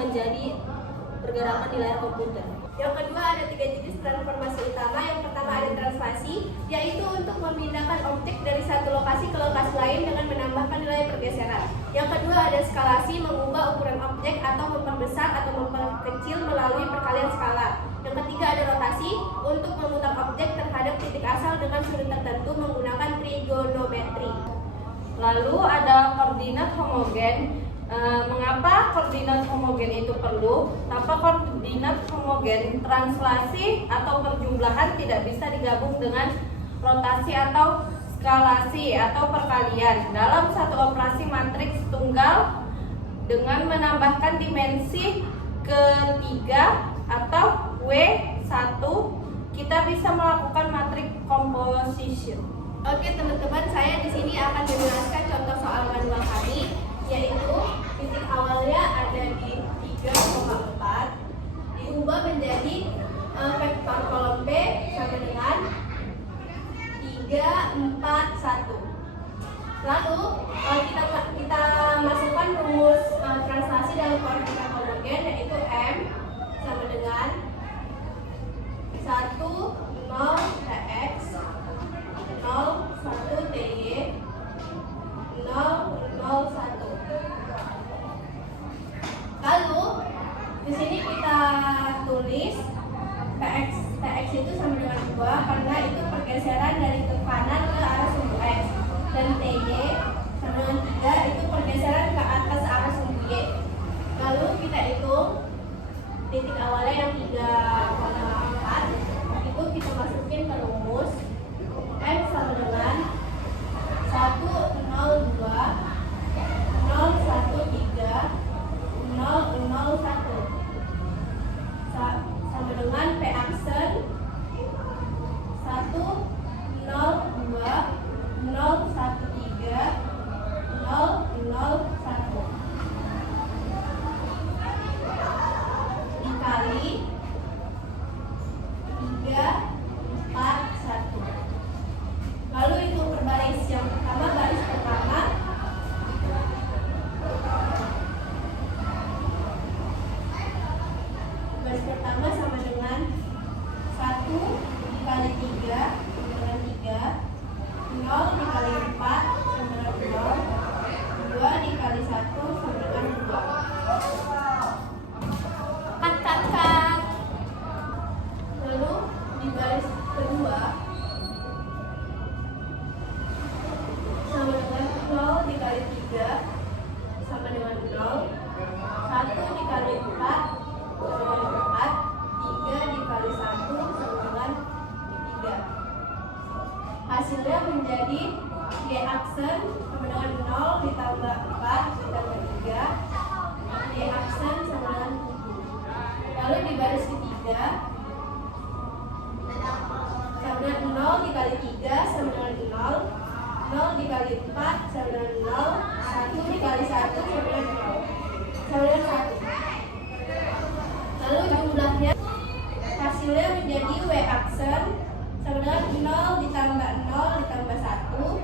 menjadi pergerakan di layar komputer. Yang kedua, ada 3 jenis transformasi utama. Yang pertama ada translasi, yaitu untuk memindahkan objek dari satu lokasi ke lokasi lain dengan menambahkan nilai pergeseran. Yang kedua ada skalasi, mengubah ukuran objek atau memperbesar atau memperkecil melalui perkalian skala. Yang ketiga ada rotasi, untuk memutar objek terhadap titik asal dengan sudut tertentu menggunakan trigonometri. Lalu ada koordinat homogen. Mengapa koordinat homogen itu perlu? Tanpa koordinat homogen, translasi atau perjumlahan tidak bisa digabung dengan rotasi atau skalasi atau perkalian dalam satu operasi matriks tunggal dengan menambahkan dimensi ketiga atau W1, kita bisa melakukan matriks composition. Oke teman-teman, saya di sini akan menjelaskan contoh soal manual kami, yaitu titik awalnya ada di 3,4 diubah menjadi vektor kolom P sama dengan 3, 4, 1. Lalu kita masukkan rumus translasi dalam koordinat homogen, yaitu M sama dengan 1, 0 Tx 0, 1 Ty 0, 0, 1. Lalu di sini kita tulis Px itu sama dengan 2 karena itu pergeseran dari ke kanan ke arah sumbu X, dan Ty sama dengan 3 itu pergeseran ke atas arah sumbu Y. Lalu kita hitung titik awalnya yang 3,4 itu kita masukin ke rumus X sama dengan 1, 0, 2 0, 1, 3 0, 0, 1 sama dengan P aksen 1, 0, 2 0, 1, 3 0, 0, 1 dikali 3, 4, 1. Lalu itu berbaris. Yang pertama, baris pertama sama dengan 1 dikali 3 sama dengan 3, 0 dikali 4 sama dengan 0, 2 dikali 1 sama dengan 2. Kat. Lalu di baris kedua sama dengan 0 dikali 3 sama dengan 0, 1 dikali 4 sama dengan 4, 3 dikali 1 sama dengan 3. Hasilnya menjadi Y aksen sama dengan 0 ditambah 4 ditambah 3, Y aksen sama dengan 7. Lalu di baris ketiga sama dengan 0 dikali 3 sama dengan 0, 0 dikali 4 sama dengan 0, 1 dikali 1 sama dengan 0, sama dengan 1. Lalu jumlahnya hasilnya menjadi W aksen sama dengan 0 ditambah 0 ditambah 1,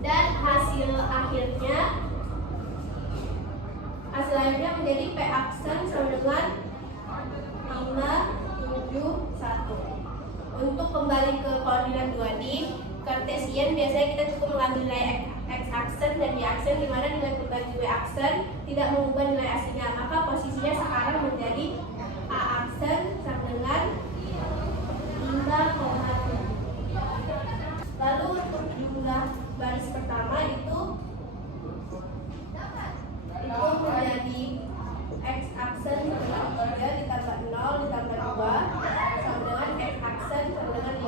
dan hasil akhirnya menjadi P aksen sama dengan 5, 7, 1. Untuk kembali ke koordinat 2D Cartesian, biasanya kita cukup mengambil nilai X aksen dan Y aksen, di mana nilai pembagi W aksen tidak mengubah nilai aslinya, maka posisinya sekarang menjadi A aksen sama dengan 5,7. Lalu untuk jumlah baris pertama itu menjadi X aksen sama dengan 3 ditambah 0 ditambah 2 sama dengan X aksen sama dengan 5.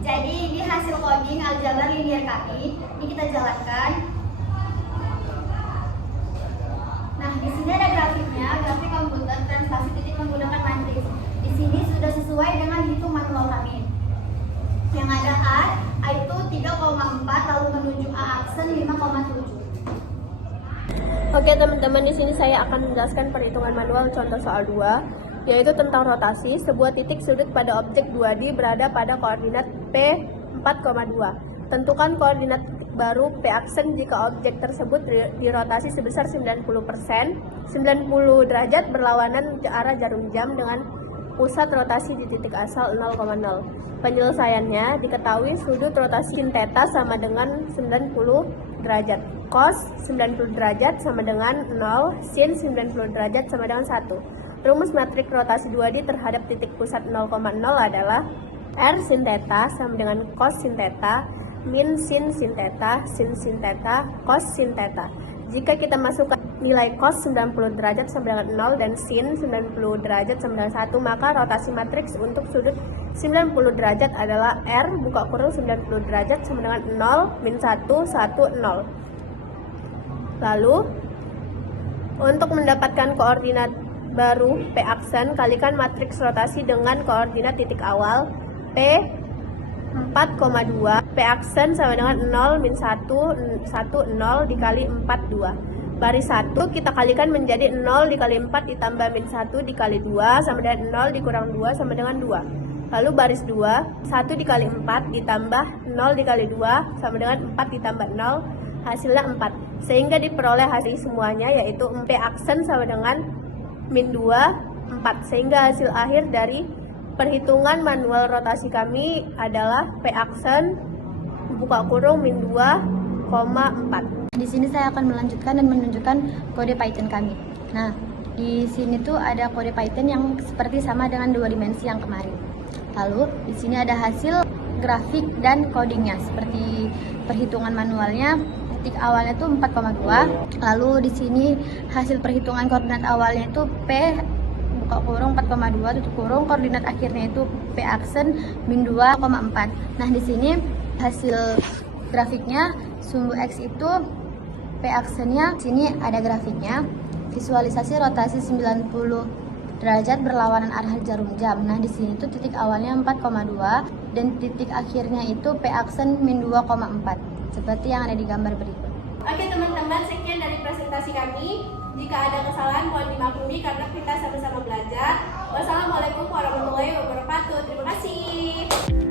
Jadi ini hasil coding aljabar linear kami. Ini kita jalankan. Nah, di sini ada grafiknya, grafik komputer translasi titik menggunakan matriks. Di sini sudah sesuai dengan hitung manual kami. Yang ada A itu 3,4 lalu menuju A aksen 5,7. Oke teman-teman, di sini saya akan menjelaskan perhitungan manual contoh soal 2, yaitu tentang rotasi. Sebuah titik sudut pada objek 2D berada pada koordinat P 4,2. Tentukan koordinat baru P aksen jika objek tersebut dirotasi sebesar 90%, 90 derajat berlawanan ke arah jarum jam dengan pusat rotasi di titik asal 0,0. Penyelesaiannya diketahui sudut rotasi sin theta sama dengan 90 derajat. Cos 90 derajat sama dengan 0, sin 90 derajat sama dengan 1. Rumus metrik rotasi 2D terhadap titik pusat 0,0 adalah R sin theta sama dengan cos sin theta min sin theta sin theta cos sin theta. Jika kita masukkan nilai cos 90 derajat sama dengan 0 dan sin 90 derajat sama dengan 1, maka rotasi matriks untuk sudut 90 derajat adalah R buka kurung 90 derajat sama dengan 0 min 1 1 0. Lalu untuk mendapatkan koordinat baru P aksen, kalikan matriks rotasi dengan koordinat titik awal P 4,2, P aksen sama dengan 0 min 1 0 dikali 4 2. Baris 1 kita kalikan menjadi 0 dikali 4 ditambah min 1 dikali 2 sama dengan 0 dikurang 2 sama dengan 2. Lalu baris 2, 1 dikali 4 ditambah 0 dikali 2 sama dengan 4 ditambah 0, hasilnya 4. Sehingga diperoleh hasil semuanya yaitu P aksen sama dengan min 2, 4. Sehingga hasil akhir dari perhitungan manual rotasi kami adalah P aksen buka kurung min 2,4. Di sini saya akan melanjutkan dan menunjukkan kode Python kami. Nah, di sini tuh ada kode Python yang seperti sama dengan 2 dimensi yang kemarin. Lalu di sini ada hasil grafik dan codingnya. Seperti perhitungan manualnya, titik awalnya tuh 4,2. Lalu di sini hasil perhitungan koordinat awalnya itu P buka kurung 4,2 tutup kurung, koordinat akhirnya itu P aksen min 2,4. Nah, di sini hasil grafiknya sumbu X itu P aksennya, sini ada grafiknya, visualisasi rotasi 90 derajat berlawanan arah jarum jam. Nah, di sini tuh titik awalnya 4,2 dan titik akhirnya itu P aksen min 2,4 seperti yang ada di gambar berikut. Oke teman-teman, sekian dari presentasi kami. Jika ada kesalahan mohon dimaklumi karena kita sama-sama belajar. Wassalamualaikum warahmatullahi wabarakatuh. Terima kasih.